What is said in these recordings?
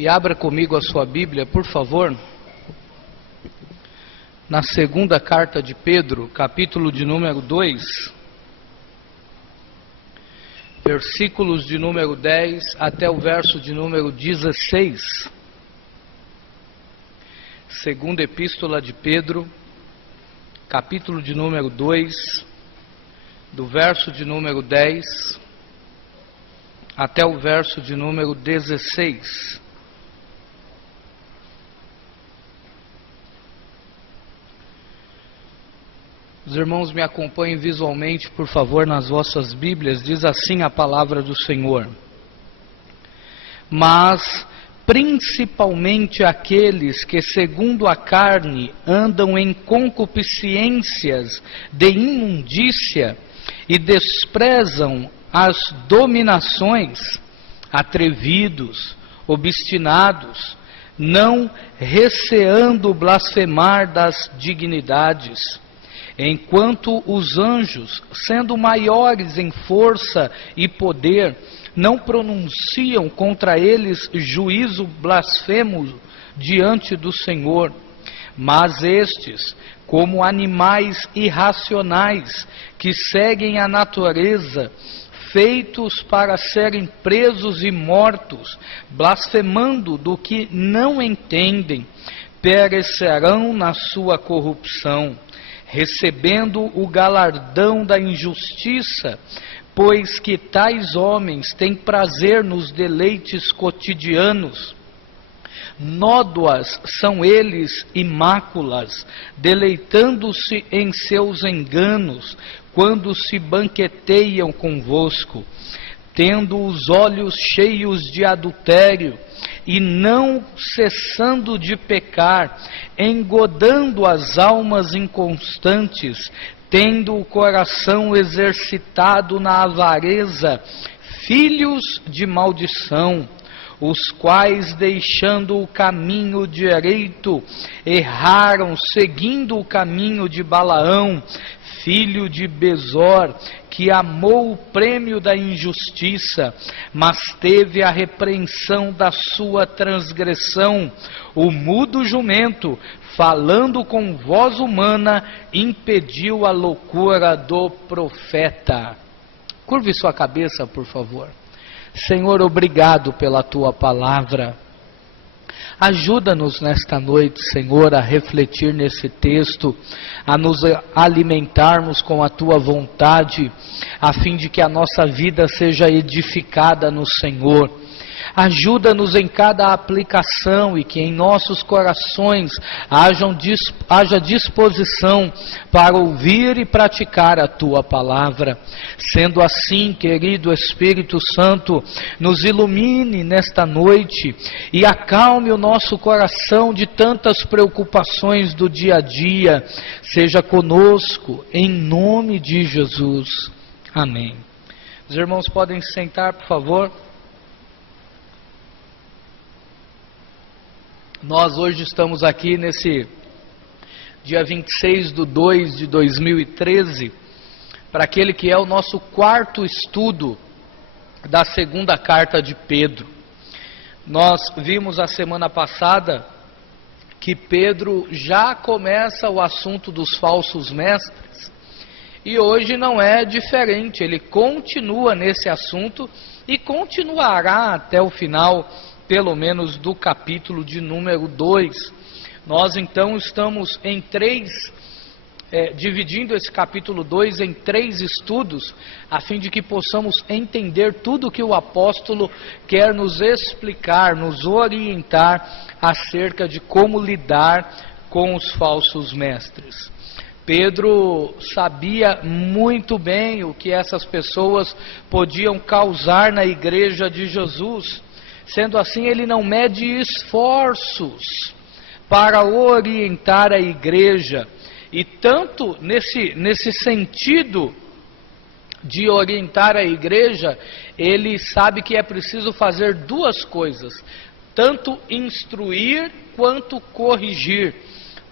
E abra comigo a sua Bíblia, por favor, na segunda carta de Pedro, capítulo de número 2, versículos de número 10 até o verso de número 16. Segunda epístola de Pedro, capítulo de número 2, do verso de número 10 até o verso de número 16. Os irmãos me acompanhem visualmente, por favor, nas vossas Bíblias. Diz assim a palavra do Senhor: mas principalmente aqueles que segundo a carne andam em concupiscências de imundícia e desprezam as dominações, atrevidos, obstinados, não receando blasfemar das dignidades, enquanto os anjos, sendo maiores em força e poder, não pronunciam contra eles juízo blasfemo diante do Senhor. Mas estes, como animais irracionais, que seguem a natureza, feitos para serem presos e mortos, blasfemando do que não entendem, perecerão na sua corrupção, recebendo o galardão da injustiça, pois que tais homens têm prazer nos deleites cotidianos. Nódoas são eles e máculas, deleitando-se em seus enganos, quando se banqueteiam convosco, tendo os olhos cheios de adultério, e não cessando de pecar, engodando as almas inconstantes, tendo o coração exercitado na avareza, filhos de maldição, os quais, deixando o caminho direito, erraram, seguindo o caminho de Balaão, filho de Bezor, que amou o prêmio da injustiça, mas teve a repreensão da sua transgressão. O mudo jumento, falando com voz humana, impediu a loucura do profeta. Curve sua cabeça, por favor. Senhor, obrigado pela tua palavra. Ajuda-nos nesta noite, Senhor, a refletir nesse texto, a nos alimentarmos com a tua vontade, a fim de que a nossa vida seja edificada no Senhor. Ajuda-nos em cada aplicação e que em nossos corações haja disposição para ouvir e praticar a Tua palavra. Sendo assim, querido Espírito Santo, nos ilumine nesta noite e acalme o nosso coração de tantas preocupações do dia a dia. Seja conosco, em nome de Jesus. Amém. Os irmãos podem se sentar, por favor. Nós hoje estamos aqui nesse dia 26/2/2013, para aquele que é o nosso quarto estudo da segunda carta de Pedro. Nós vimos a semana passada que Pedro já começa o assunto dos falsos mestres, e hoje não é diferente, ele continua nesse assunto e continuará até o final, pelo menos do capítulo de número 2. Nós então estamos em dividindo esse capítulo 2 em 3 estudos, a fim de que possamos entender tudo que o apóstolo quer nos explicar, nos orientar acerca de como lidar com os falsos mestres. Pedro sabia muito bem o que essas pessoas podiam causar na igreja de Jesus. Sendo assim, ele não mede esforços para orientar a igreja. E tanto nesse sentido de orientar a igreja, ele sabe que é preciso fazer 2 coisas: tanto instruir quanto corrigir.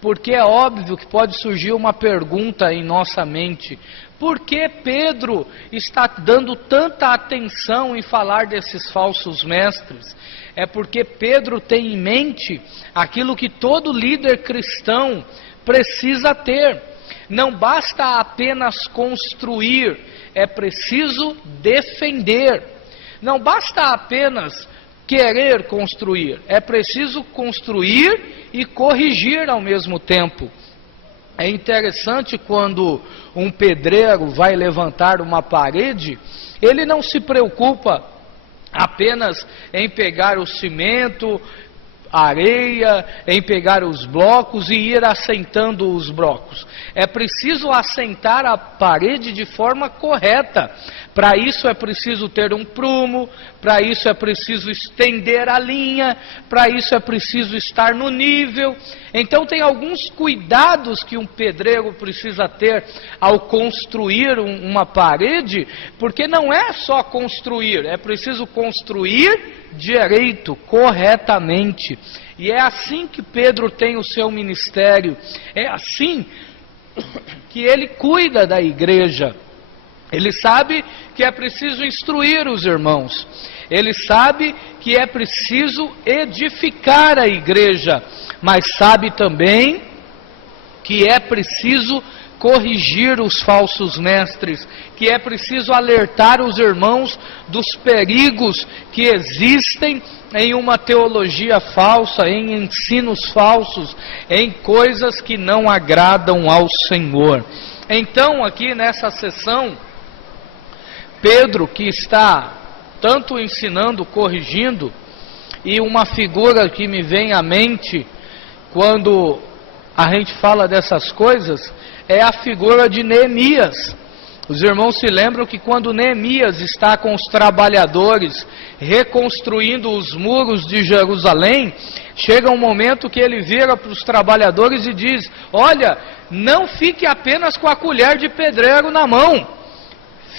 Porque é óbvio que pode surgir uma pergunta em nossa mente: por que Pedro está dando tanta atenção em falar desses falsos mestres? é porque Pedro tem em mente aquilo que todo líder cristão precisa ter. Não basta apenas construir, é preciso defender. Não basta apenas querer construir, é preciso construir e corrigir ao mesmo tempo. É interessante quando um pedreiro vai levantar uma parede, ele não se preocupa apenas em pegar o cimento, a areia, em pegar os blocos e ir assentando os blocos. É preciso assentar a parede de forma correta. Para isso é preciso ter um prumo, para isso é preciso estender a linha, para isso é preciso estar no nível. Então tem alguns cuidados que um pedreiro precisa ter ao construir uma parede, porque não é só construir, é preciso construir direito, corretamente. E é assim que Pedro tem o seu ministério, é assim que ele cuida da igreja. Ele sabe que é preciso instruir os irmãos, ele sabe que é preciso edificar a igreja, mas sabe também que é preciso corrigir os falsos mestres, que é preciso alertar os irmãos dos perigos que existem em uma teologia falsa, em ensinos falsos, em coisas que não agradam ao Senhor. Então, aqui nessa sessão, Pedro, que está tanto ensinando, corrigindo, e uma figura que me vem à mente quando a gente fala dessas coisas, é a figura de Neemias. Os irmãos se lembram que quando Neemias está com os trabalhadores reconstruindo os muros de Jerusalém, chega um momento que ele vira para os trabalhadores e diz: olha, não fique apenas com a colher de pedreiro na mão,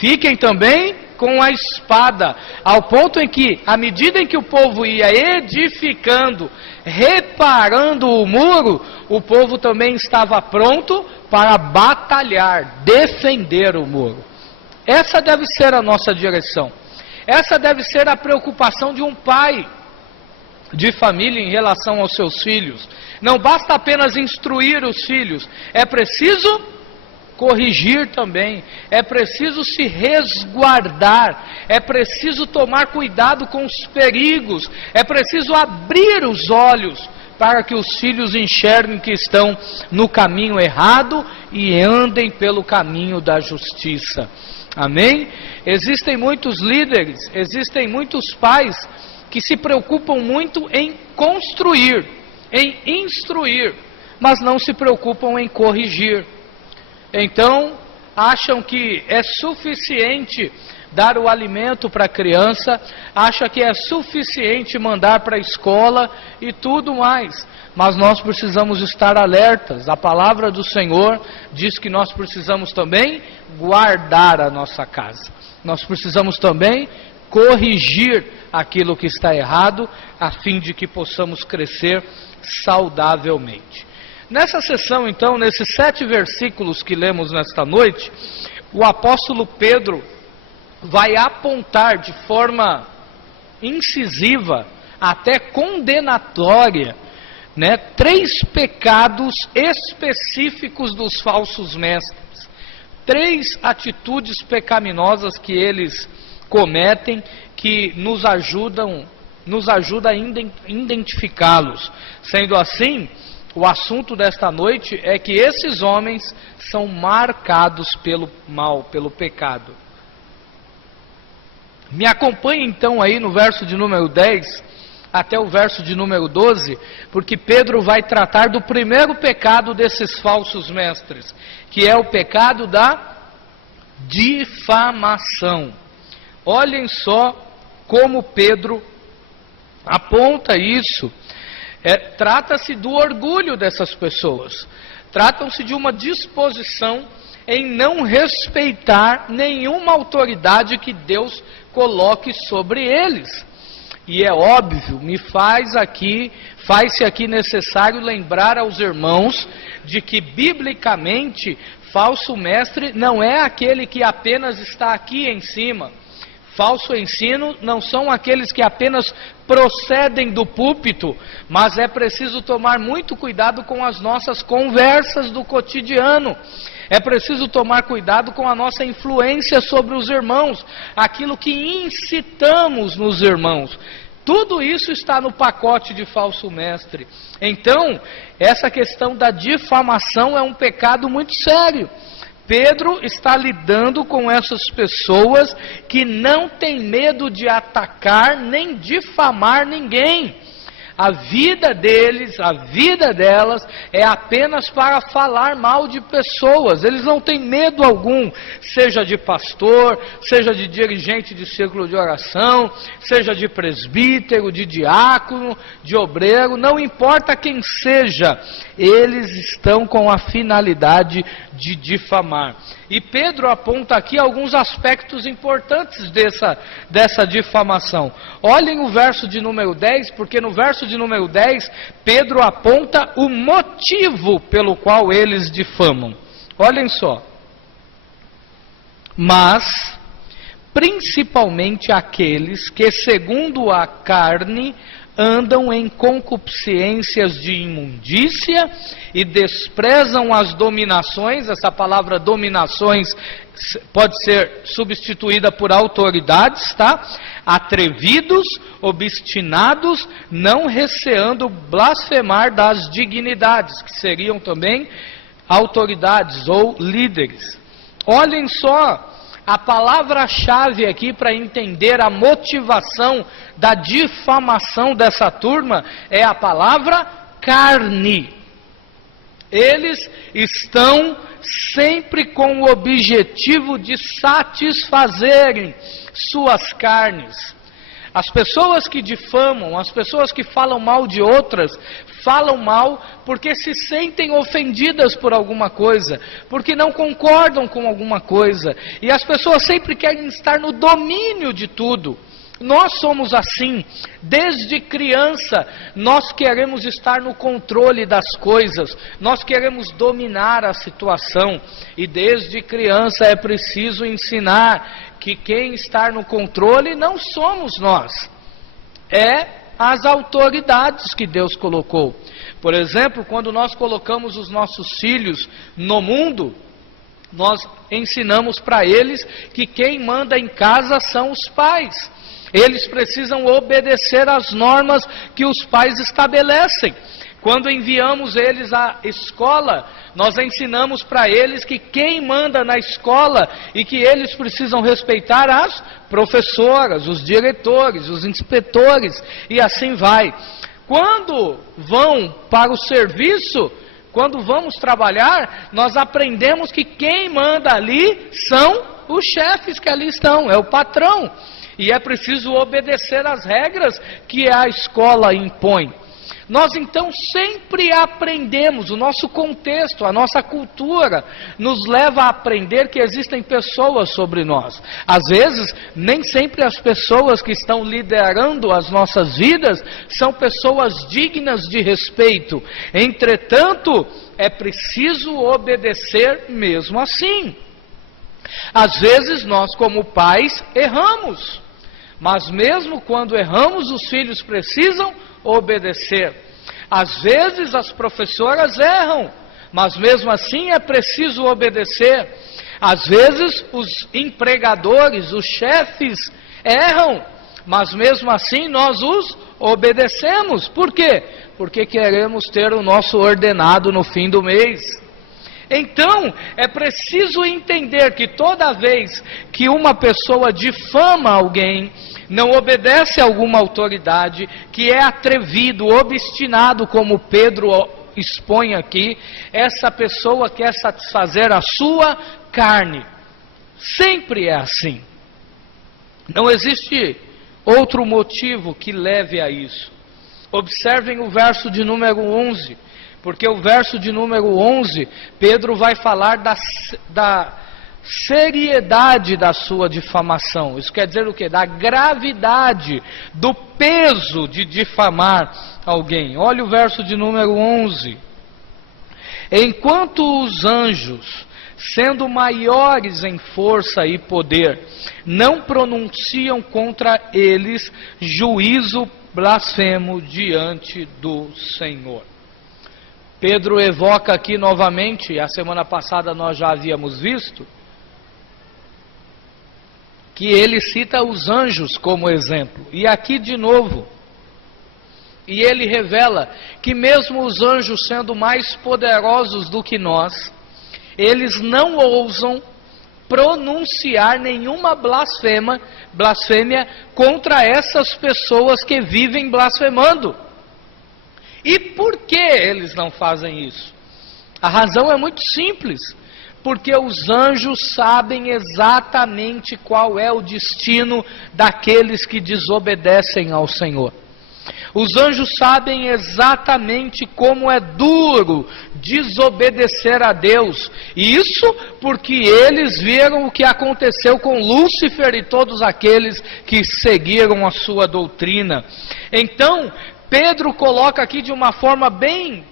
fiquem também com a espada, ao ponto em que, à medida em que o povo ia edificando, reparando o muro, o povo também estava pronto para batalhar, defender o muro. Essa deve ser a nossa direção. Essa deve ser a preocupação de um pai de família em relação aos seus filhos. Não basta apenas instruir os filhos, é preciso corrigir também, é preciso se resguardar, é preciso tomar cuidado com os perigos, é preciso abrir os olhos para que os filhos enxerguem que estão no caminho errado e andem pelo caminho da justiça. Amém? Existem muitos líderes, existem muitos pais que se preocupam muito em construir, em instruir, mas não se preocupam em corrigir. Então, acham que é suficiente dar o alimento para a criança, acha que é suficiente mandar para a escola e tudo mais. Mas nós precisamos estar alertas. A palavra do Senhor diz que nós precisamos também guardar a nossa casa. Nós precisamos também corrigir aquilo que está errado, a fim de que possamos crescer saudavelmente. Nessa sessão, então, nesses 7 versículos que lemos nesta noite, o apóstolo Pedro vai apontar de forma incisiva, até condenatória, 3 pecados específicos dos falsos mestres, 3 atitudes pecaminosas que eles cometem, que nos ajuda a identificá-los. Sendo assim, o assunto desta noite é que esses homens são marcados pelo mal, pelo pecado. Me acompanhe então aí no verso de número 10 até o verso de número 12, porque Pedro vai tratar do primeiro pecado desses falsos mestres, que é o pecado da difamação. Olhem só como Pedro aponta isso. Trata-se do orgulho dessas pessoas. Tratam-se de uma disposição em não respeitar nenhuma autoridade que Deus coloque sobre eles. E é óbvio, faz-se aqui necessário lembrar aos irmãos de que biblicamente falso mestre não é aquele que apenas está aqui em cima. Falso ensino não são aqueles que apenas procedem do púlpito, mas é preciso tomar muito cuidado com as nossas conversas do cotidiano. É preciso tomar cuidado com a nossa influência sobre os irmãos, aquilo que incitamos nos irmãos. Tudo isso está no pacote de falso mestre. Então, essa questão da difamação é um pecado muito sério. Pedro está lidando com essas pessoas que não têm medo de atacar nem difamar ninguém. A vida deles, a vida delas é apenas para falar mal de pessoas. Eles não têm medo algum, seja de pastor, seja de dirigente de círculo de oração, seja de presbítero, de diácono, de obreiro, não importa quem seja, eles estão com a finalidade de difamar. E Pedro aponta aqui alguns aspectos importantes dessa difamação. Olhem o verso de número 10, porque no verso de número 10, Pedro aponta o motivo pelo qual eles difamam. Olhem só. Mas, principalmente aqueles que, segundo a carne, andam em concupiscências de imundícia e desprezam as dominações. Essa palavra dominações pode ser substituída por autoridades, tá? Atrevidos, obstinados, não receando blasfemar das dignidades, que seriam também autoridades ou líderes. Olhem só, a palavra-chave aqui para entender a motivação da difamação dessa turma é a palavra carne. Eles estão sempre com o objetivo de satisfazerem suas carnes. As pessoas que difamam, as pessoas que falam mal de outras, falam mal porque se sentem ofendidas por alguma coisa, porque não concordam com alguma coisa. E as pessoas sempre querem estar no domínio de tudo. Nós somos assim, desde criança, nós queremos estar no controle das coisas, nós queremos dominar a situação, e desde criança é preciso ensinar que quem está no controle não somos nós, é as autoridades que Deus colocou. Por exemplo, quando nós colocamos os nossos filhos no mundo, nós ensinamos para eles que quem manda em casa são os pais. Eles precisam obedecer às normas que os pais estabelecem. Quando enviamos eles à escola, nós ensinamos para eles que quem manda na escola e que eles precisam respeitar as professoras, os diretores, os inspetores e assim vai. Quando vão para o serviço, quando vamos trabalhar, nós aprendemos que quem manda ali são os chefes que ali estão, é o patrão. E é preciso obedecer às regras que a escola impõe. Nós então sempre aprendemos, o nosso contexto, a nossa cultura nos leva a aprender que existem pessoas sobre nós. Às vezes, nem sempre as pessoas que estão liderando as nossas vidas são pessoas dignas de respeito. Entretanto, é preciso obedecer mesmo assim. Às vezes nós como pais erramos. Mas mesmo quando erramos, os filhos precisam obedecer. Às vezes as professoras erram, mas mesmo assim é preciso obedecer. Às vezes os empregadores, os chefes erram, mas mesmo assim nós os obedecemos. Por quê? Porque queremos ter o nosso ordenado no fim do mês. Então, é preciso entender que toda vez que uma pessoa difama alguém, não obedece a alguma autoridade, que é atrevido, obstinado, como Pedro expõe aqui, essa pessoa quer satisfazer a sua carne. Sempre é assim. Não existe outro motivo que leve a isso. Observem o verso de número 11. Porque o verso de número 11, Pedro vai falar da seriedade da sua difamação. Isso quer dizer o quê? Da gravidade, do peso de difamar alguém. Olha o verso de número 11. Enquanto os anjos sendo maiores em força e poder, não pronunciam contra eles juízo blasfemo diante do Senhor. Pedro evoca aqui novamente, a semana passada nós já havíamos visto, que ele cita os anjos como exemplo. E aqui de novo, e ele revela que mesmo os anjos sendo mais poderosos do que nós, eles não ousam pronunciar nenhuma blasfêmia contra essas pessoas que vivem blasfemando. E por que eles não fazem isso? A razão é muito simples, porque os anjos sabem exatamente qual é o destino daqueles que desobedecem ao Senhor. Os anjos sabem exatamente como é duro desobedecer a Deus. E isso porque eles viram o que aconteceu com Lúcifer e todos aqueles que seguiram a sua doutrina. Então, Pedro coloca aqui de uma forma bem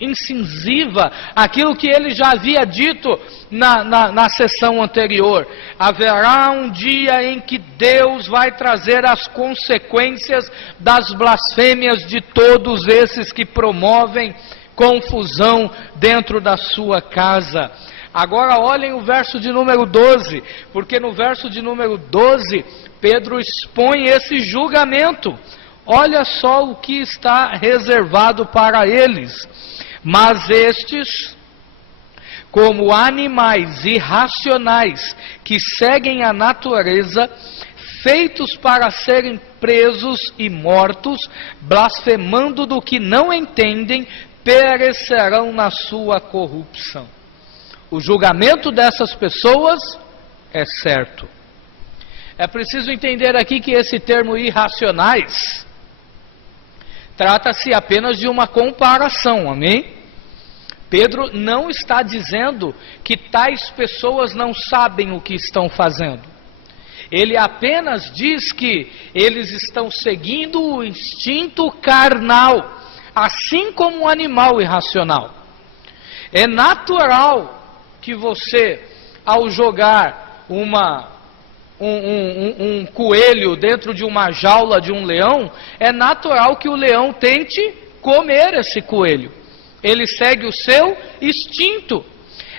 incisiva aquilo que ele já havia dito na sessão anterior. Haverá um dia em que Deus vai trazer as consequências das blasfêmias de todos esses que promovem confusão dentro da sua casa. Agora olhem o verso de número 12, porque no verso de número 12, Pedro expõe esse julgamento. Olha só o que está reservado para eles. Mas estes, como animais irracionais que seguem a natureza, feitos para serem presos e mortos, blasfemando do que não entendem, perecerão na sua corrupção. O julgamento dessas pessoas é certo. É preciso entender aqui que esse termo irracionais trata-se apenas de uma comparação, amém? Pedro não está dizendo que tais pessoas não sabem o que estão fazendo. Ele apenas diz que eles estão seguindo o instinto carnal, assim como um animal irracional. É natural que você, ao jogar um coelho dentro de uma jaula de um leão, é natural que o leão tente comer esse coelho. Ele segue o seu instinto.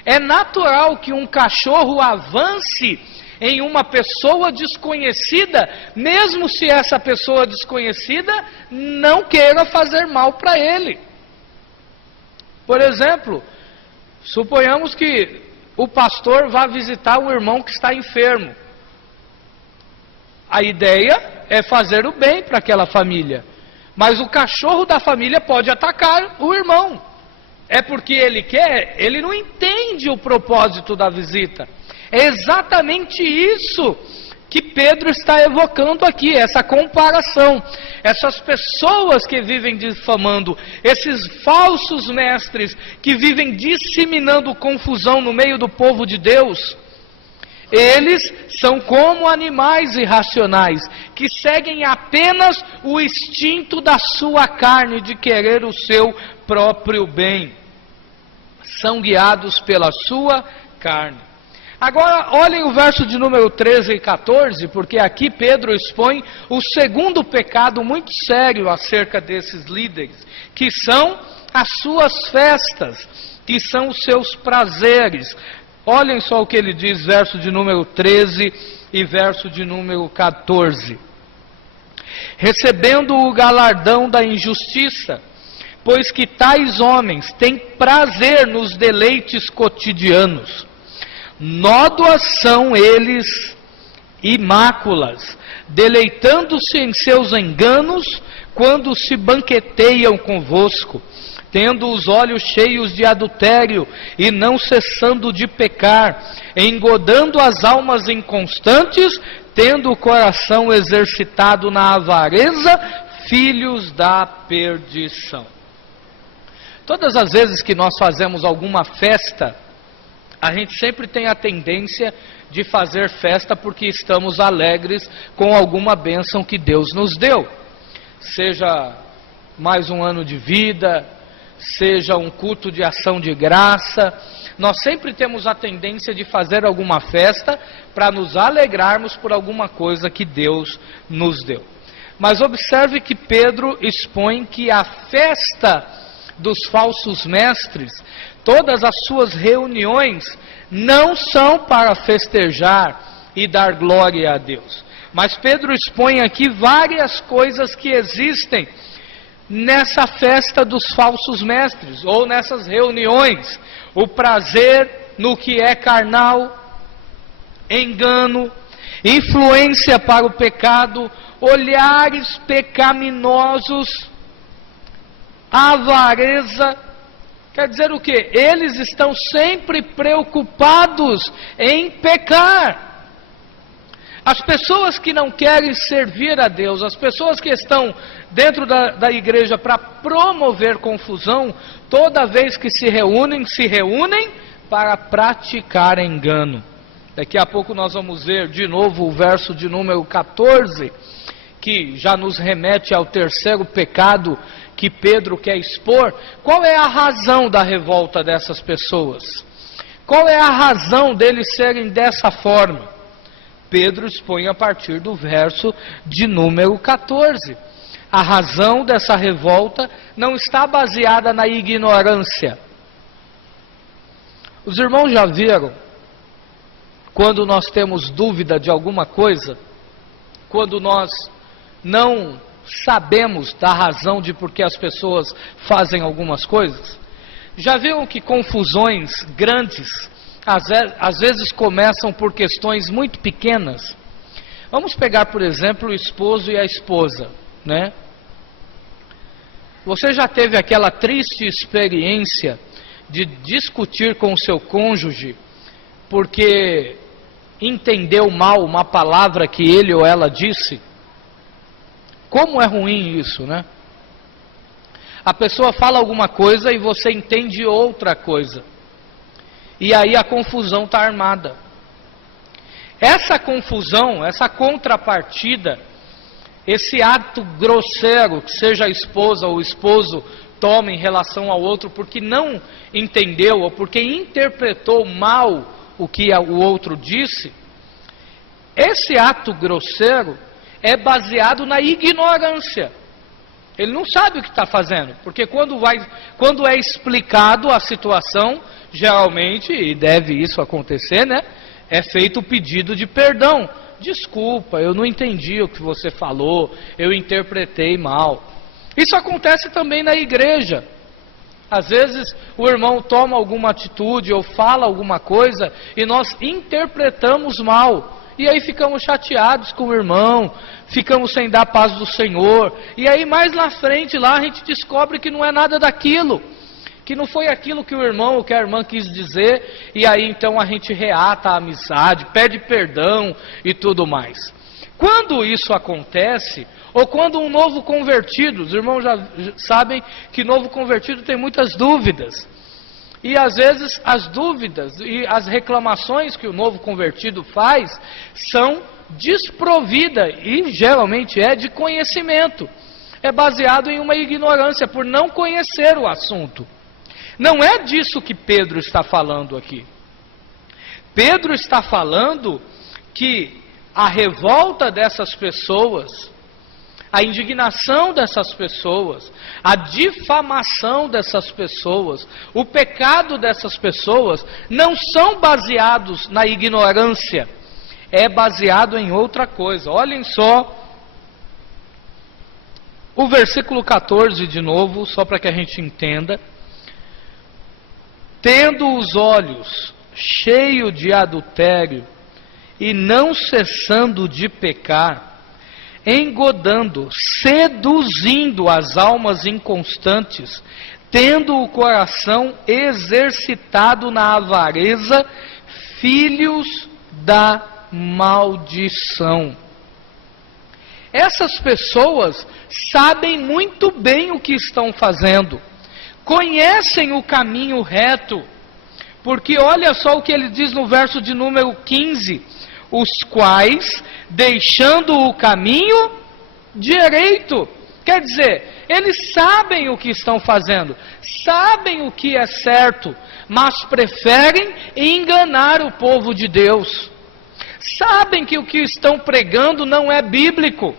É natural que um cachorro avance em uma pessoa desconhecida, mesmo se essa pessoa desconhecida não queira fazer mal para ele. Por exemplo, suponhamos que o pastor vá visitar um irmão que está enfermo. A ideia é fazer o bem para aquela família. Mas o cachorro da família pode atacar o irmão. É porque ele quer, ele não entende o propósito da visita. É exatamente isso que Pedro está evocando aqui, essa comparação. Essas pessoas que vivem difamando, esses falsos mestres que vivem disseminando confusão no meio do povo de Deus, eles são como animais irracionais, que seguem apenas o instinto da sua carne de querer o seu próprio bem. São guiados pela sua carne. Agora olhem o verso de número 13 e 14, porque aqui Pedro expõe o segundo pecado muito sério acerca desses líderes, que são as suas festas, que são os seus prazeres. Olhem só o que ele diz, verso de número 13 e verso de número 14. Recebendo o galardão da injustiça, pois que tais homens têm prazer nos deleites cotidianos. Nódoas são eles e máculas, deleitando-se em seus enganos, quando se banqueteiam convosco, tendo os olhos cheios de adultério e não cessando de pecar, engodando as almas inconstantes, tendo o coração exercitado na avareza, filhos da perdição. Todas as vezes que nós fazemos alguma festa, a gente sempre tem a tendência de fazer festa porque estamos alegres com alguma bênção que Deus nos deu. Seja mais um ano de vida, seja um culto de ação de graça. Nós sempre temos a tendência de fazer alguma festa para nos alegrarmos por alguma coisa que Deus nos deu. Mas observe que Pedro expõe que a festa dos falsos mestres, todas as suas reuniões, não são para festejar e dar glória a Deus. Mas Pedro expõe aqui várias coisas que existem nessa festa dos falsos mestres, ou nessas reuniões: o prazer no que é carnal, engano, influência para o pecado, olhares pecaminosos, avareza. Quer dizer o quê? Eles estão sempre preocupados em pecar. As pessoas que não querem servir a Deus, as pessoas que estão dentro da igreja para promover confusão, toda vez que se reúnem para praticar engano. Daqui a pouco nós vamos ver de novo o verso de número 14, que já nos remete ao terceiro pecado que Pedro quer expor. Qual é a razão da revolta dessas pessoas? Qual é a razão deles serem dessa forma? Pedro expõe a partir do verso de número 14. A razão dessa revolta não está baseada na ignorância. Os irmãos já viram, quando nós temos dúvida de alguma coisa, quando nós não sabemos da razão de por que as pessoas fazem algumas coisas? Já viram que confusões grandes às vezes começam por questões muito pequenas? Vamos pegar, por exemplo, o esposo e a esposa, né? Você já teve aquela triste experiência de discutir com o seu cônjuge porque entendeu mal uma palavra que ele ou ela disse? Como é ruim isso, né? A pessoa fala alguma coisa e você entende outra coisa. E aí a confusão está armada. Essa confusão, essa contrapartida, esse ato grosseiro que seja a esposa ou o esposo toma em relação ao outro porque não entendeu ou porque interpretou mal o que o outro disse, esse ato grosseiro é baseado na ignorância. Ele não sabe o que está fazendo, porque quando é explicado a situação, geralmente, e deve isso acontecer, né? É feito o pedido de perdão. Desculpa, eu não entendi o que você falou, eu interpretei mal. Isso acontece também na igreja. Às vezes o irmão toma alguma atitude ou fala alguma coisa e nós interpretamos mal. E aí ficamos chateados com o irmão, ficamos sem dar a paz do Senhor. E aí mais na frente lá a gente descobre que não é nada daquilo, que não foi aquilo que o irmão ou que a irmã quis dizer. E aí então a gente reata a amizade, pede perdão e tudo mais. Quando isso acontece, ou quando um novo convertido, os irmãos já sabem que novo convertido tem muitas dúvidas. E às vezes as dúvidas e as reclamações que o novo convertido faz são desprovidas, e geralmente é de conhecimento. É baseado em uma ignorância, por não conhecer o assunto. Não é disso que Pedro está falando aqui. Pedro está falando que a revolta dessas pessoas, a indignação dessas pessoas, a difamação dessas pessoas, o pecado dessas pessoas, não são baseados na ignorância, é baseado em outra coisa. Olhem só o versículo 14 de novo, só para que a gente entenda. Tendo os olhos cheios de adultério e não cessando de pecar, engodando, seduzindo as almas inconstantes, tendo o coração exercitado na avareza, filhos da maldição. Essas pessoas sabem muito bem o que estão fazendo, conhecem o caminho reto, porque olha só o que ele diz no verso de número 15, os quais, deixando o caminho direito, quer dizer, Eles sabem o que estão fazendo, sabem o que é certo, mas preferem enganar o povo de Deus. Sabem que o que estão pregando não é bíblico,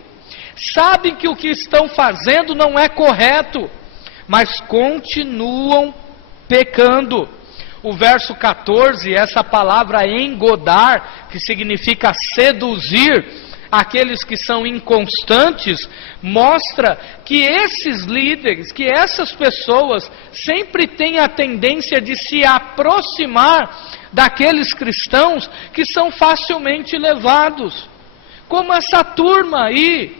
sabem que o que estão fazendo não é correto, mas continuam pecando. O verso 14, essa palavra engodar, que significa seduzir aqueles que são inconstantes, mostra que esses líderes, que essas pessoas sempre têm a tendência de se aproximar daqueles cristãos que são facilmente levados, como essa turma aí,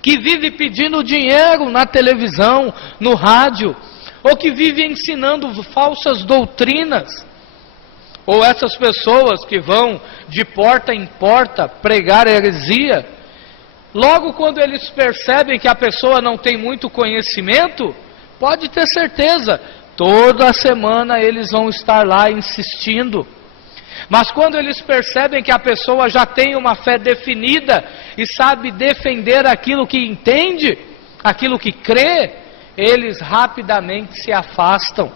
que vive pedindo dinheiro na televisão, no rádio, ou que vive ensinando falsas doutrinas, ou essas pessoas que vão de porta em porta pregar heresia. Logo quando eles percebem que a pessoa não tem muito conhecimento, pode ter certeza, toda semana eles vão estar lá insistindo. Mas quando eles percebem que a pessoa já tem uma fé definida e sabe defender aquilo que entende, aquilo que crê, eles rapidamente se afastam.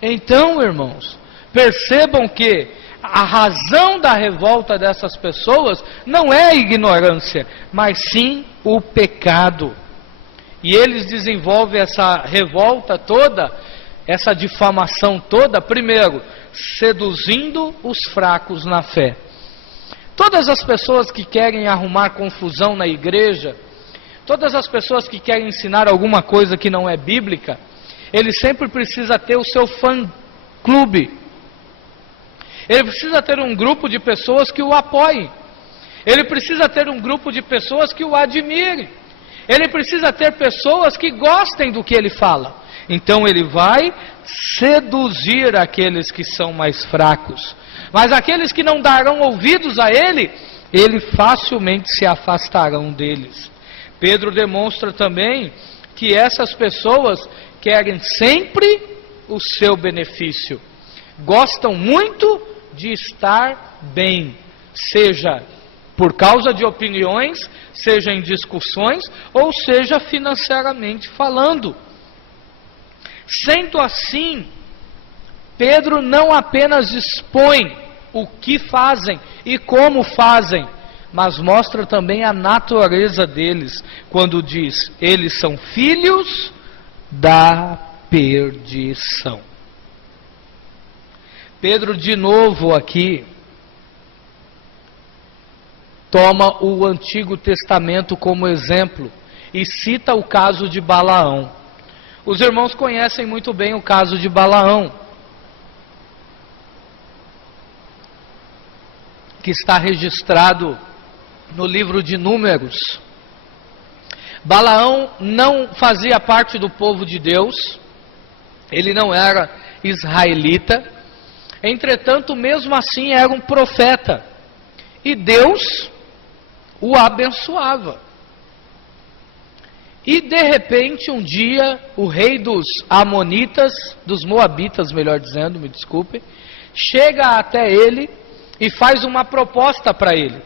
Então, irmãos, percebam que a razão da revolta dessas pessoas não é a ignorância, mas sim o pecado. E eles desenvolvem essa revolta toda, essa difamação toda, primeiro, seduzindo os fracos na fé. Todas as pessoas que querem arrumar confusão na igreja, todas as pessoas que querem ensinar alguma coisa que não é bíblica, ele sempre precisa ter o seu fã-clube. Ele precisa ter um grupo de pessoas que o apoiem. Ele precisa ter um grupo de pessoas que o admirem. Ele precisa ter pessoas que gostem do que ele fala. Então ele vai seduzir aqueles que são mais fracos. Mas aqueles que não darão ouvidos a ele, ele facilmente se afastarão deles. Pedro demonstra também que essas pessoas querem sempre o seu benefício. Gostam muito de estar bem, seja por causa de opiniões, seja em discussões, ou seja financeiramente falando. Sendo assim, Pedro não apenas expõe o que fazem e como fazem, mas mostra também a natureza deles, quando diz, eles são filhos da perdição. Pedro de novo aqui toma o Antigo Testamento como exemplo e cita o caso de Balaão. Os irmãos conhecem muito bem o caso de Balaão, que está registrado no livro de Números. Balaão não fazia parte do povo de Deus, ele não era israelita, entretanto, mesmo assim era um profeta, e Deus o abençoava. E de repente, um dia, o rei dos Amonitas, dos Moabitas, melhor dizendo, me desculpe, chega até ele e faz uma proposta para ele.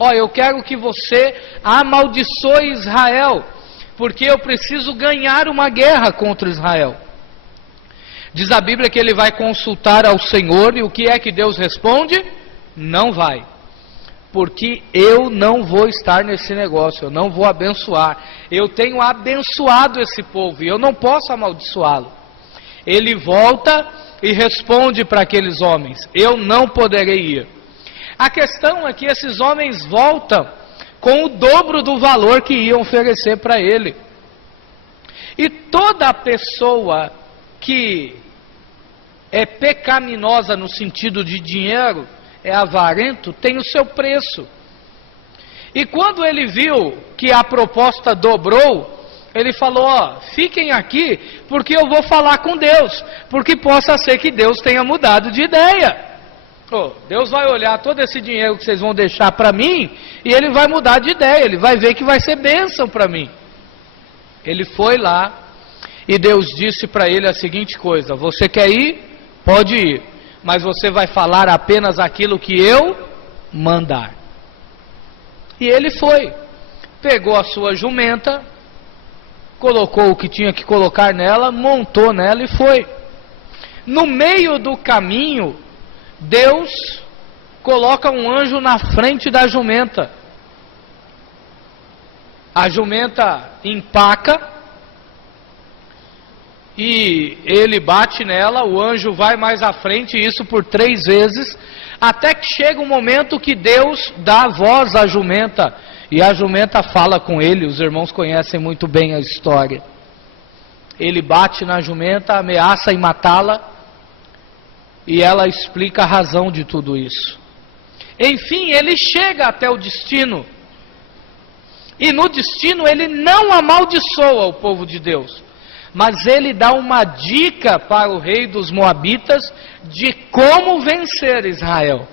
Ó, eu quero que você amaldiçoe Israel, porque eu preciso ganhar uma guerra contra Israel. Diz a Bíblia que ele vai consultar ao Senhor, e o que é que Deus responde? Não vai, porque eu não vou estar nesse negócio, eu não vou abençoar. Eu tenho abençoado esse povo e eu não posso amaldiçoá-lo. Ele volta e responde para aqueles homens, eu não poderei ir. A questão é que esses homens voltam com o dobro do valor que iam oferecer para ele. E toda pessoa que é pecaminosa no sentido de dinheiro, é avarento, tem o seu preço. E quando ele viu que a proposta dobrou, ele falou, ó, fiquem aqui, porque eu vou falar com Deus, porque possa ser que Deus tenha mudado de ideia. Oh, Deus vai olhar todo esse dinheiro que vocês vão deixar para mim, e ele vai mudar de ideia, ele vai ver que vai ser bênção para mim. Ele foi lá, e Deus disse para ele a seguinte coisa, você quer ir? Pode ir, mas você vai falar apenas aquilo que eu mandar. E ele foi, pegou a sua jumenta, colocou o que tinha que colocar nela, montou nela e foi. No meio do caminho, Deus coloca um anjo na frente da jumenta. A jumenta empaca e ele bate nela, o anjo vai mais à frente, isso por 3 vezes, até que chega um momento que Deus dá voz à jumenta, e a jumenta fala com ele. Os irmãos conhecem muito bem a história. Ele bate na jumenta, ameaça em matá-la, e ela explica a razão de tudo isso. Enfim, ele chega até o destino, e no destino ele não amaldiçoa o povo de Deus, mas ele dá uma dica para o rei dos Moabitas de como vencer Israel.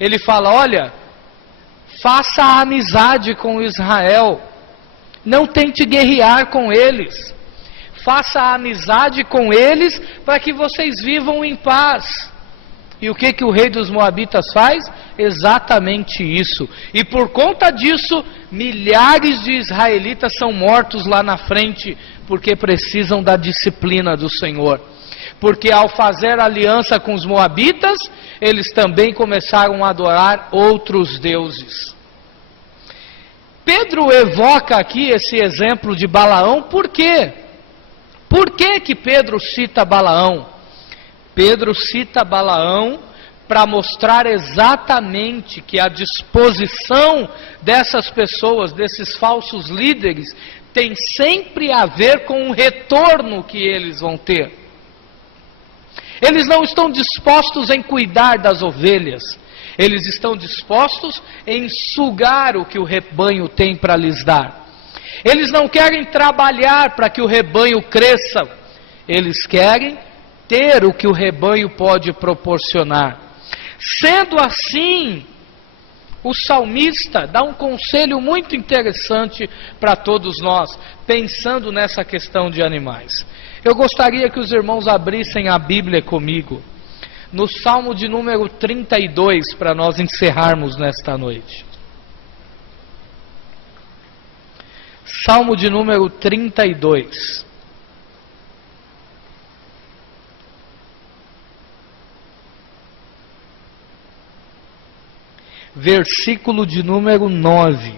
Ele fala: olha, faça amizade com Israel, não tente guerrear com eles, faça amizade com eles para que vocês vivam em paz. E o que o rei dos Moabitas faz? Exatamente isso. E por conta disso, milhares de israelitas são mortos lá na frente, porque precisam da disciplina do Senhor. Porque ao fazer aliança com os Moabitas, eles também começaram a adorar outros deuses. Pedro evoca aqui esse exemplo de Balaão, por quê? Por que Pedro cita Balaão? Pedro cita Balaão para mostrar exatamente que a disposição dessas pessoas, desses falsos líderes, tem sempre a ver com o retorno que eles vão ter. Eles não estão dispostos em cuidar das ovelhas, eles estão dispostos em sugar o que o rebanho tem para lhes dar. Eles não querem trabalhar para que o rebanho cresça, eles querem ter o que o rebanho pode proporcionar. Sendo assim, o salmista dá um conselho muito interessante para todos nós, pensando nessa questão de animais. Eu gostaria que os irmãos abrissem a Bíblia comigo, no Salmo de número 32, para nós encerrarmos nesta noite. Salmo de número 32. Versículo de número 9.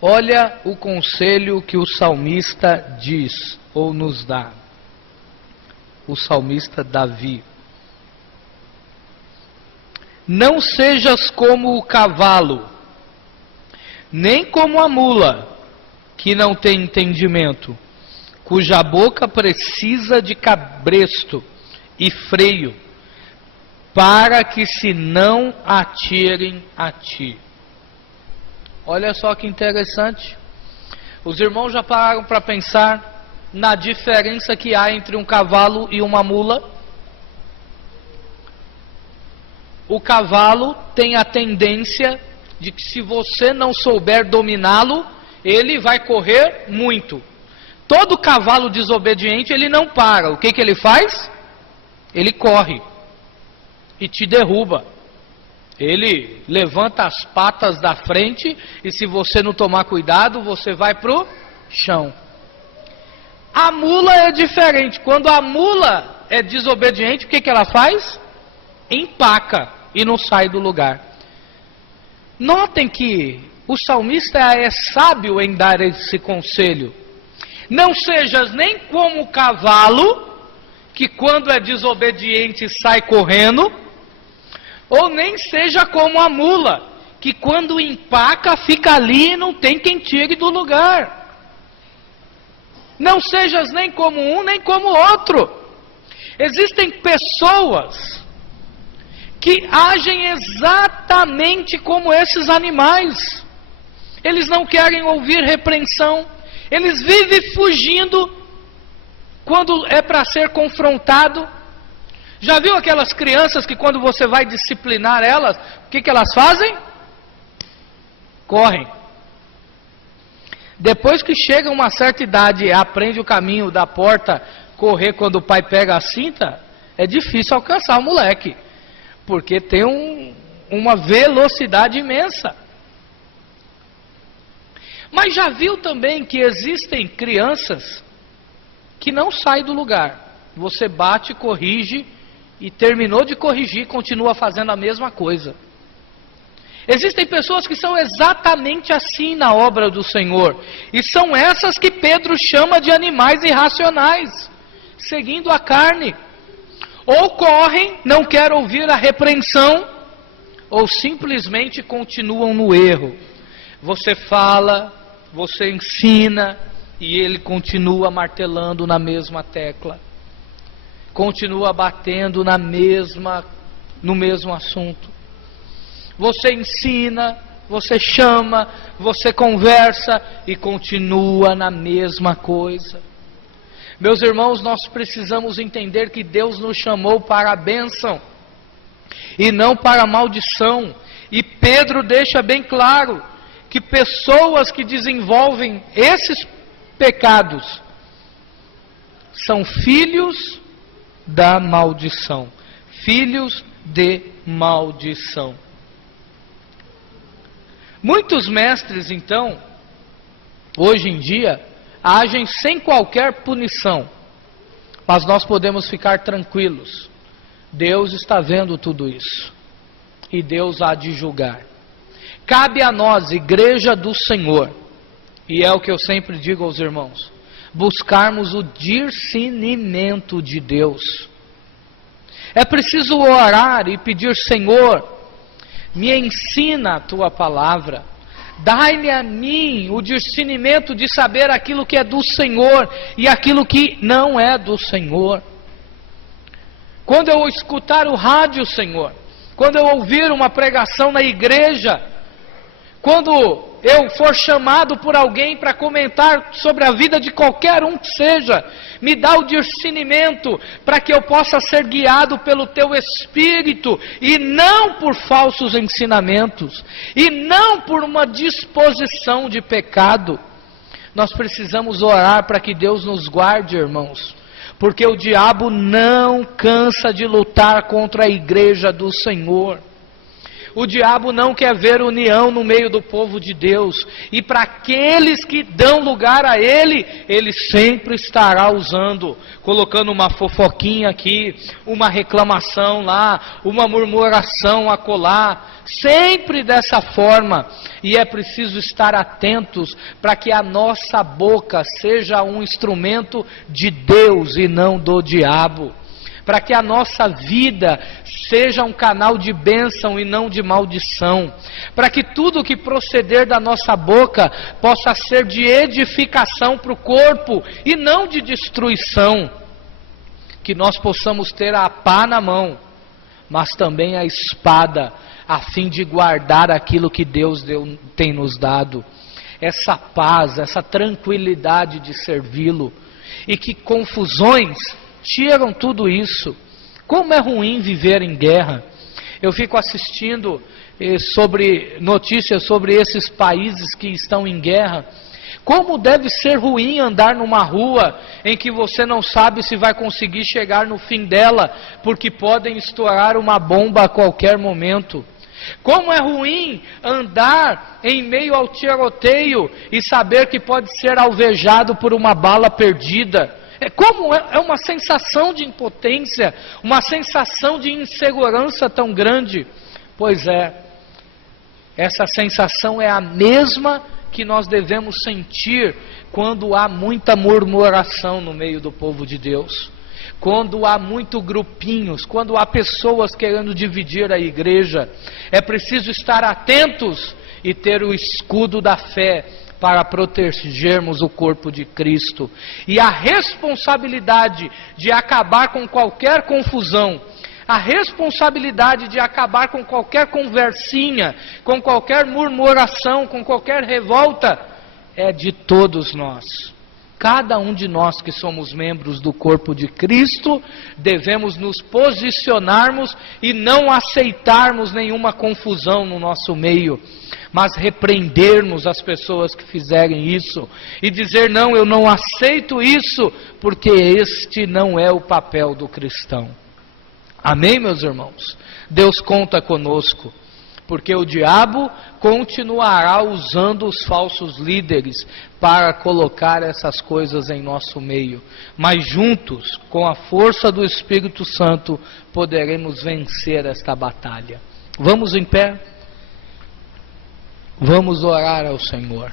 Olha o conselho que o salmista diz, ou nos dá. O salmista Davi. Não sejas como o cavalo, nem como a mula, que não tem entendimento, cuja boca precisa de cabresto e freio, para que se não atirem a ti. Olha só que interessante. Os irmãos já pararam para pensar na diferença que há entre um cavalo e uma mula? O cavalo tem a tendência de que, se você não souber dominá-lo, ele vai correr muito. Todo cavalo desobediente, ele não para. O que ele faz? Ele corre e te derruba. Ele levanta as patas da frente e, se você não tomar cuidado, você vai pro chão. A mula é diferente. Quando a mula é desobediente, o que ela faz? Empaca e não sai do lugar. Notem que o salmista é sábio em dar esse conselho. Não sejas nem como o cavalo, que quando é desobediente sai correndo, ou nem seja como a mula, que quando empaca fica ali e não tem quem tire do lugar. Não sejas nem como um, nem como outro. Existem pessoas que agem exatamente como esses animais. Eles não querem ouvir repreensão. Eles vivem fugindo quando é para ser confrontado. Já viu aquelas crianças que, quando você vai disciplinar elas, o que elas fazem? Correm. Depois que chega uma certa idade e aprende o caminho da porta, correr quando o pai pega a cinta, é difícil alcançar o moleque. porque tem uma velocidade imensa. Mas já viu também que existem crianças que não saem do lugar. Você bate, corrige, e terminou de corrigir, continua fazendo a mesma coisa. Existem pessoas que são exatamente assim na obra do Senhor. E são essas que Pedro chama de animais irracionais, seguindo a carne. Ou correm, não querem ouvir a repreensão, ou simplesmente continuam no erro. Você fala, você ensina, e ele continua martelando na mesma tecla. Continua batendo no mesmo assunto. Você ensina, você chama, você conversa e continua na mesma coisa. Meus irmãos, nós precisamos entender que Deus nos chamou para a bênção e não para a maldição. E Pedro deixa bem claro que pessoas que desenvolvem esses pecados são filhos da maldição, filhos de maldição. Muitos mestres, então, hoje em dia, agem sem qualquer punição, mas nós podemos ficar tranquilos. Deus está vendo tudo isso, e Deus há de julgar. Cabe a nós, igreja do Senhor, e é o que eu sempre digo aos irmãos, buscarmos o discernimento de Deus. É preciso orar e pedir: Senhor, me ensina a tua palavra, dai-me a mim o discernimento de saber aquilo que é do Senhor e aquilo que não é do Senhor. Quando eu escutar o rádio, Senhor, quando eu ouvir uma pregação na igreja, quando eu for chamado por alguém para comentar sobre a vida de qualquer um que seja, me dá o discernimento para que eu possa ser guiado pelo teu Espírito e não por falsos ensinamentos e não por uma disposição de pecado. Nós precisamos orar para que Deus nos guarde, irmãos, porque o diabo não cansa de lutar contra a igreja do Senhor. O diabo não quer ver união no meio do povo de Deus. E para aqueles que dão lugar a ele, ele sempre estará usando, colocando uma fofoquinha aqui, uma reclamação lá, uma murmuração acolá, sempre dessa forma. E é preciso estar atentos para que a nossa boca seja um instrumento de Deus e não do diabo. Para que a nossa vida seja um canal de bênção e não de maldição. Para que tudo que proceder da nossa boca possa ser de edificação para o corpo e não de destruição. Que nós possamos ter a pá na mão, mas também a espada, a fim de guardar aquilo que Deus tem nos dado. Essa paz, essa tranquilidade de servi-lo. E que confusões tiram tudo isso. Como é ruim viver em guerra. Eu fico assistindo sobre notícias sobre esses países que estão em guerra. Como deve ser ruim andar numa rua em que você não sabe se vai conseguir chegar no fim dela, porque podem estourar uma bomba a qualquer momento. Como é ruim andar em meio ao tiroteio e saber que pode ser alvejado por uma bala perdida. É uma sensação de impotência, uma sensação de insegurança tão grande. Pois é, essa sensação é a mesma que nós devemos sentir quando há muita murmuração no meio do povo de Deus. Quando há muitos grupinhos, quando há pessoas querendo dividir a igreja. É preciso estar atentos e ter o escudo da fé para protegermos o corpo de Cristo. E a responsabilidade de acabar com qualquer confusão, a responsabilidade de acabar com qualquer conversinha, com qualquer murmuração, com qualquer revolta, é de todos nós. Cada um de nós que somos membros do corpo de Cristo, devemos nos posicionarmos e não aceitarmos nenhuma confusão no nosso meio, mas repreendermos as pessoas que fizerem isso e dizer: não, eu não aceito isso, porque este não é o papel do cristão. Amém, meus irmãos? Deus conta conosco, porque o diabo continuará usando os falsos líderes para colocar essas coisas em nosso meio, mas juntos, com a força do Espírito Santo, poderemos vencer esta batalha. Vamos em pé? Vamos orar ao Senhor.